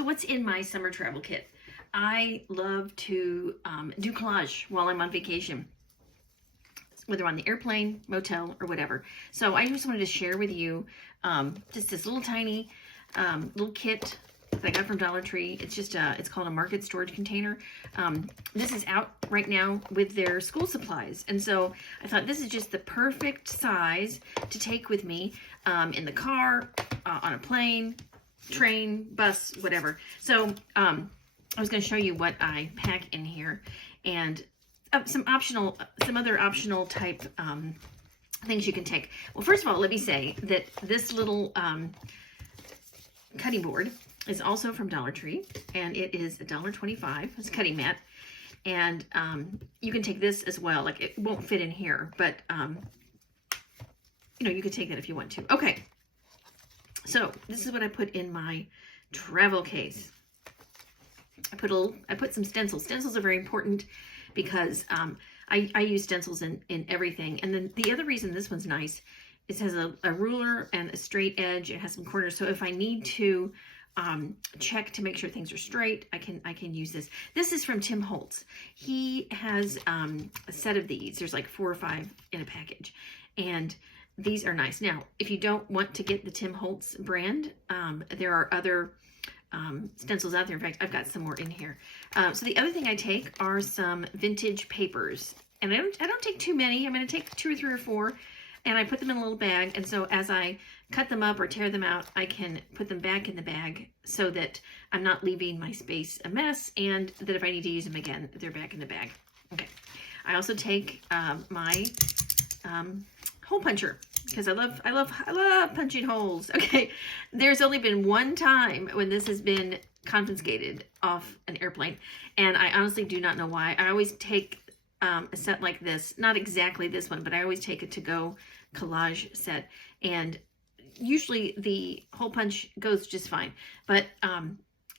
So what's in my summer travel kit? I love to do collage while I'm on vacation, whether on the airplane, motel, or whatever. So I just wanted to share with you just this little tiny little kit that I got from Dollar Tree. It's just it's called a market storage container. This is out right now with their school supplies, and so I thought this is just the perfect size to take with me in the car, on a plane, train, bus, whatever. So I was going to show you what I pack in here, and some other optional type things you can take. Well, first of all, let me say that this little cutting board is also from Dollar Tree, and it is $1.25. It's a cutting mat, and you can take this as well. Like, it won't fit in here, but you know, you could take that if you want to. Okay, so this is what I put in my travel case. I put some stencils. Stencils are very important because I use stencils in everything. And then the other reason this one's nice is it has a ruler and a straight edge. It has some corners, so if I need to check to make sure things are straight, I can use this. This is from Tim Holtz. He has a set of these. There's like 4 or 5 in a package, and these are nice. Now, if you don't want to get the Tim Holtz brand, there are other stencils out there. In fact, I've got some more in here. So the other thing I take are some vintage papers, and I don't take too many. I'm going to take 2 or 3 or 4, and I put them in a little bag. And so as I cut them up or tear them out, I can put them back in the bag so that I'm not leaving my space a mess, and that if I need to use them again, they're back in the bag. Okay. I also take my hole puncher, because I love punching holes. Okay, there's only been one time when this has been confiscated off an airplane, and I honestly do not know why. I always take a set like this, not exactly this one, but I always take a to-go collage set, and usually the hole punch goes just fine. But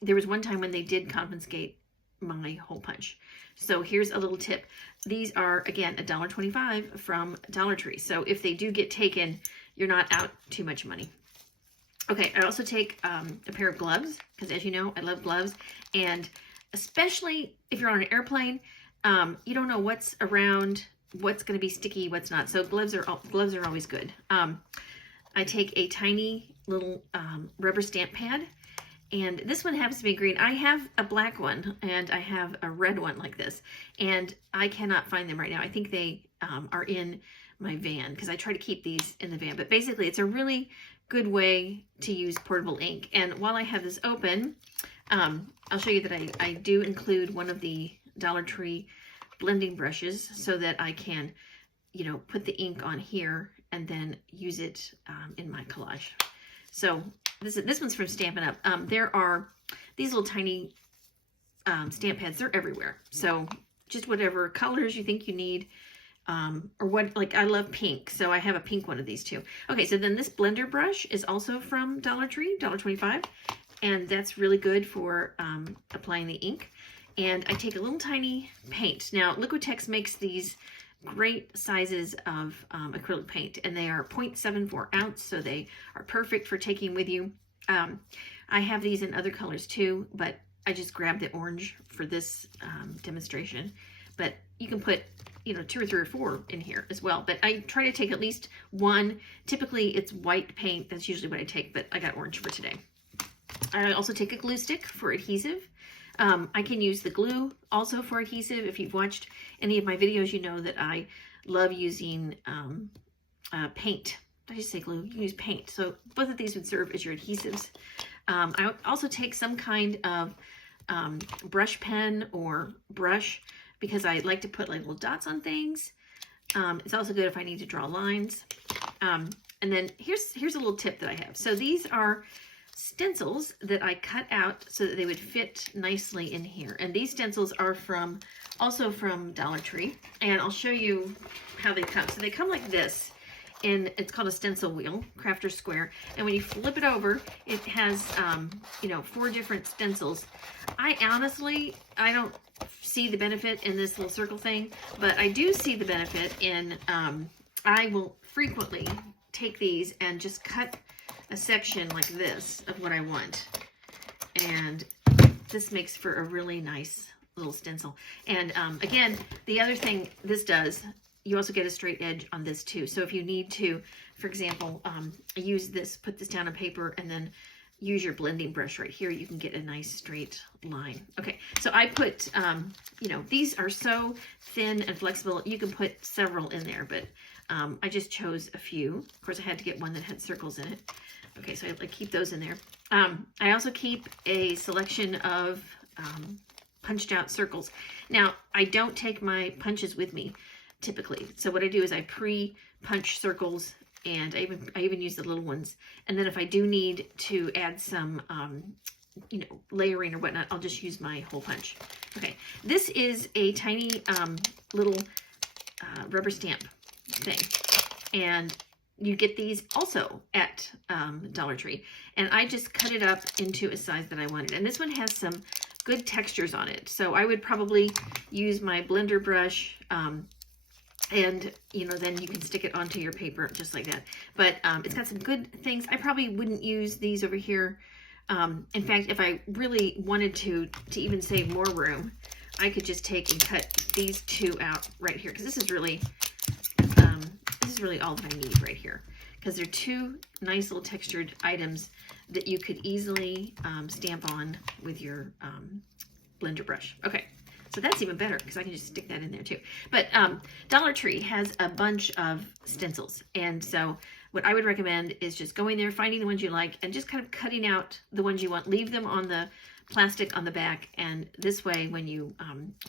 there was one time when they did confiscate my hole punch. So here's a little tip. These are, again, $1.25 from Dollar Tree. So if they do get taken, you're not out too much money. Okay, I also take a pair of gloves, because as you know, I love gloves. And especially if you're on an airplane, you don't know what's around, what's going to be sticky, what's not. So gloves are always good. I take a tiny little rubber stamp pad. And this one happens to be green. I have a black one, and I have a red one like this, and I cannot find them right now. I think they are in my van, because I try to keep these in the van. But basically, it's a really good way to use portable ink. And while I have this open, I'll show you that I do include one of the Dollar Tree blending brushes so that I can, you know, put the ink on here and then use it in my collage. So this one's from Stampin' Up. There are these little tiny stamp pads. They're everywhere. So just whatever colors you think you need, or what, like I love pink, so I have a pink one of these too. Okay, so then this blender brush is also from Dollar Tree, $1.25, and that's really good for applying the ink. And I take a little tiny paint. Now, Liquitex makes these great sizes of acrylic paint, and they are 0.74 ounce, so they are perfect for taking with you. I have these in other colors too, but I just grabbed the orange for this demonstration. But you can put, you know, 2 or 3 or 4 in here as well. But I try to take at least 1. Typically it's white paint, that's usually what I take, but I got orange for today. I also take a glue stick for adhesive. I can use the glue also for adhesive. If you've watched any of my videos, you know that I love using paint. Did I just say glue? You can use paint. So both of these would serve as your adhesives. I also take some kind of brush pen or brush, because I like to put like little dots on things. It's also good if I need to draw lines. And then here's a little tip that I have. So these are stencils that I cut out so that they would fit nicely in here. And these stencils are also from Dollar Tree. And I'll show you how they come. So they come like this, and it's called a stencil wheel, crafter square. And when you flip it over, it has, you know, 4 different stencils. I don't see the benefit in this little circle thing, but I do see the benefit in, I will frequently take these and just cut a section like this of what I want. And this makes for a really nice little stencil. And again, the other thing this does, you also get a straight edge on this too. So if you need to, for example, use this, put this down on paper, and then use your blending brush right here, you can get a nice straight line. Okay, so I put, you know, these are so thin and flexible. You can put several in there, but I just chose a few. Of course, I had to get one that had circles in it. Okay, so I keep those in there. I also keep a selection of punched out circles. Now, I don't take my punches with me typically. So what I do is I pre-punch circles, and I even use the little ones. And then if I do need to add some, you know, layering or whatnot, I'll just use my hole punch. Okay, this is a tiny little rubber stamp thing. And you get these also at Dollar Tree. And I just cut it up into a size that I wanted. And this one has some good textures on it. So I would probably use my blender brush, and, you know, then you can stick it onto your paper just like that. But it's got some good things. I probably wouldn't use these over here. In fact, if I really wanted to even save more room, I could just take and cut these two out right here. Because this is really all that I need right here. Because they're two nice little textured items that you could easily stamp on with your blender brush. Okay. So that's even better because I can just stick that in there too. But Dollar Tree has a bunch of stencils. And so what I would recommend is just going there, finding the ones you like, and just kind of cutting out the ones you want. Leave them on the plastic on the back. And this way, when you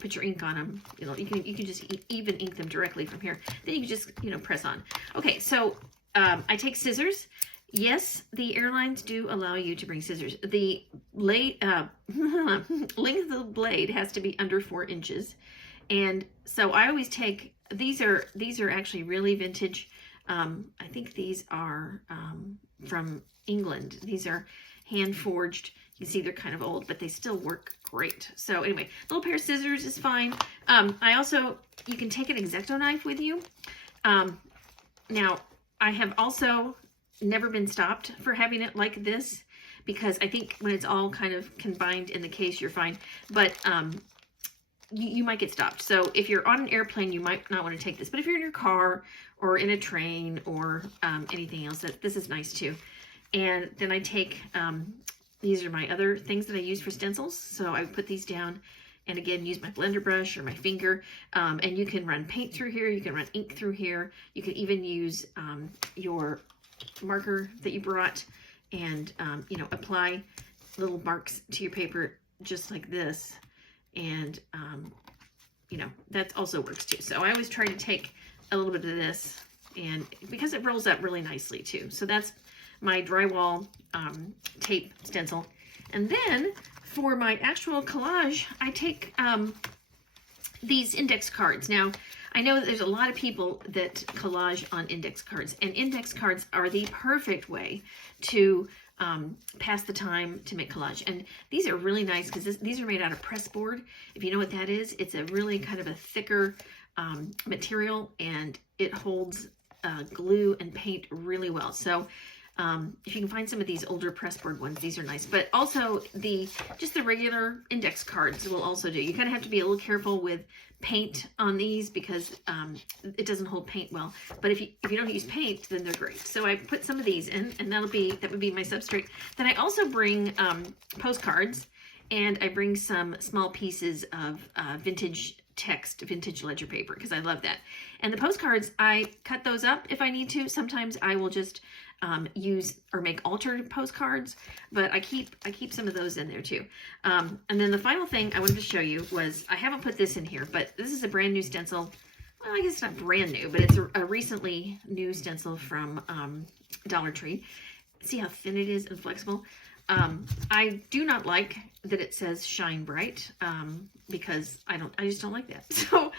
put your ink on them, you know, you can just even ink them directly from here. Then you can just, you know, press on. Okay, so I take scissors. Yes, the airlines do allow you to bring scissors. The length of the blade has to be under 4 inches. And so I always take, these are actually really vintage. I think these are from England. These are hand forged. You can see they're kind of old, but they still work great. So anyway, a little pair of scissors is fine. You can take an X-Acto knife with you. Now, I have also never been stopped for having it like this, because I think when it's all kind of combined in the case, you're fine. But you might get stopped. So if you're on an airplane, you might not want to take this. But if you're in your car or in a train or anything else, this is nice too. And then I take, these are my other things that I use for stencils. So I put these down and again, use my blender brush or my finger. And you can run paint through here. You can run ink through here. You can even use your marker that you brought and you know, apply little marks to your paper just like this, and you know, that also works too. So I always try to take a little bit of this, and because it rolls up really nicely too. So that's my drywall tape stencil. And then for my actual collage, I take these index cards. Now, I know that there's a lot of people that collage on index cards, and index cards are the perfect way to pass the time to make collage. And these are really nice because these are made out of press board. If you know what that is, it's a really kind of a thicker material, and it holds glue and paint really well. So if you can find some of these older pressboard ones, these are nice. But also just the regular index cards will also do. You kind of have to be a little careful with paint on these because it doesn't hold paint well. But if you don't use paint, then they're great. So I put some of these in, and that would be my substrate. Then I also bring postcards, and I bring some small pieces of vintage text, vintage ledger paper, because I love that. And the postcards, I cut those up if I need to. Sometimes I will just use or make altered postcards, but I keep some of those in there too. And then the final thing I wanted to show you was, I haven't put this in here, but this is a brand new stencil. Well, I guess it's not brand new, but it's a recently new stencil from Dollar Tree. See how thin it is and flexible? I do not like that it says shine bright, because I just don't like that. So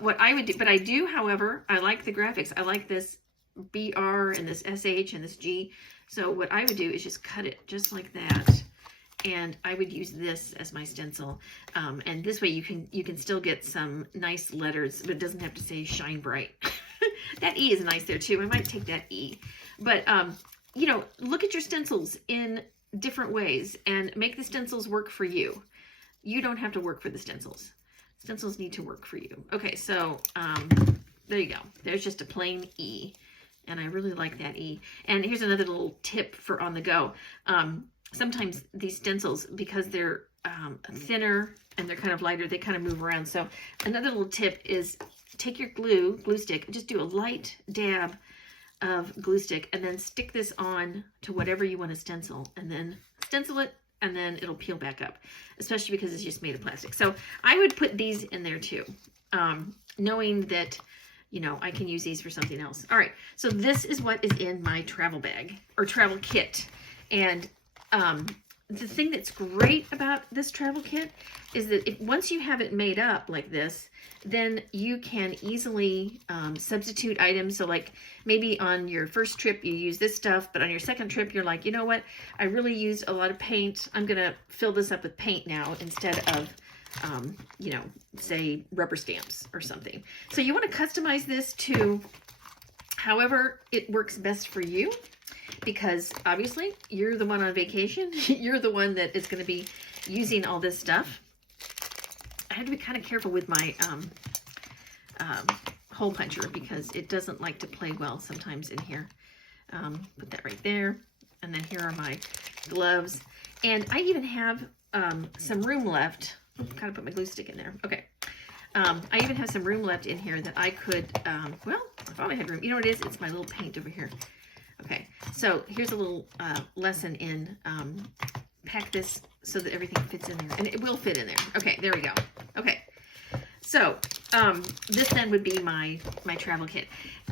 what I would do, but I do, however, I like the graphics. I like this BR and this SH and this G. So what I would do is just cut it just like that, and I would use this as my stencil. And this way you can still get some nice letters, but it doesn't have to say shine bright. That E is nice there too. I might take that E. But you know, look at your stencils in different ways and make the stencils work for you. You don't have to work for the stencils. Stencils need to work for you. Okay, so there you go. There's just a plain E. And I really like that E. And here's another little tip for on the go. Sometimes these stencils, because they're thinner and they're kind of lighter, they kind of move around. So another little tip is take your glue stick, just do a light dab of glue stick, and then stick this on to whatever you want to stencil, and then stencil it, and then it'll peel back up, especially because it's just made of plastic. So I would put these in there too, knowing that, you know, I can use these for something else. All right, so this is what is in my travel bag or travel kit. And the thing that's great about this travel kit is that once you have it made up like this, then you can easily substitute items. So like maybe on your first trip you use this stuff, but on your second trip you're like, you know what, I really used a lot of paint. I'm gonna fill this up with paint now instead of you know, say rubber stamps or something. So you want to customize this to however it works best for you, because obviously you're the one on vacation. You're the one that is going to be using all this stuff. I have to be kind of careful with my hole puncher because it doesn't like to play well sometimes in here. Put that right there. And then here are my gloves. And I even have some room left. Kind of put my glue stick in there. Okay. I even have some room left in here that I could, well, I thought I had room. You know what it is? It's my little paint over here. Okay. So here's a little lesson in pack this so that everything fits in there. And it will fit in there. Okay, there we go. Okay. So this then would be my travel kit.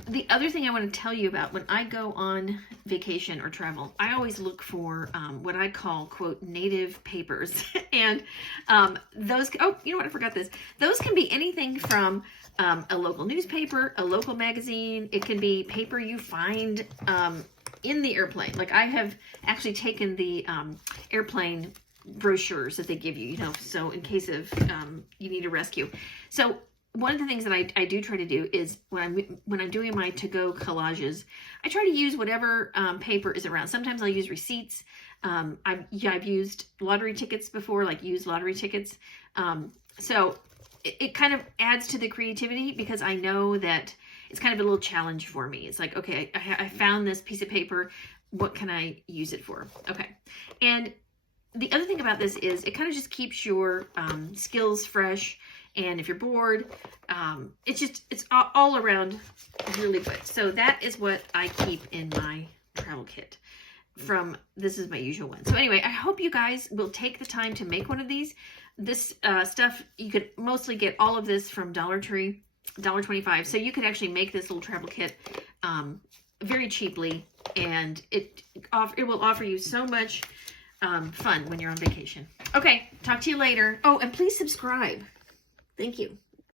The other thing I want to tell you about, when I go on vacation or travel, I always look for what I call, quote, native papers. And those, oh, you know what, I forgot this. Those can be anything from a local newspaper, a local magazine. It can be paper you find in the airplane. Like I have actually taken the airplane brochures that they give you, you know, so in case of you need a rescue. So one of the things that I do try to do is when I'm doing my to-go collages, I try to use whatever paper is around. Sometimes I'll use receipts. I've used lottery tickets before, like used lottery tickets. So it kind of adds to the creativity because I know that it's kind of a little challenge for me. It's like, okay, I found this piece of paper. What can I use it for? Okay. And the other thing about this is it kind of just keeps your skills fresh. And if you're bored, it's all around really good. So that is what I keep in my travel kit. This is my usual one. So anyway, I hope you guys will take the time to make one of these. This stuff, you could mostly get all of this from Dollar Tree, $1.25. So you could actually make this little travel kit very cheaply, and it will offer you so much fun when you're on vacation. Okay, talk to you later. Oh, and please subscribe. Thank you.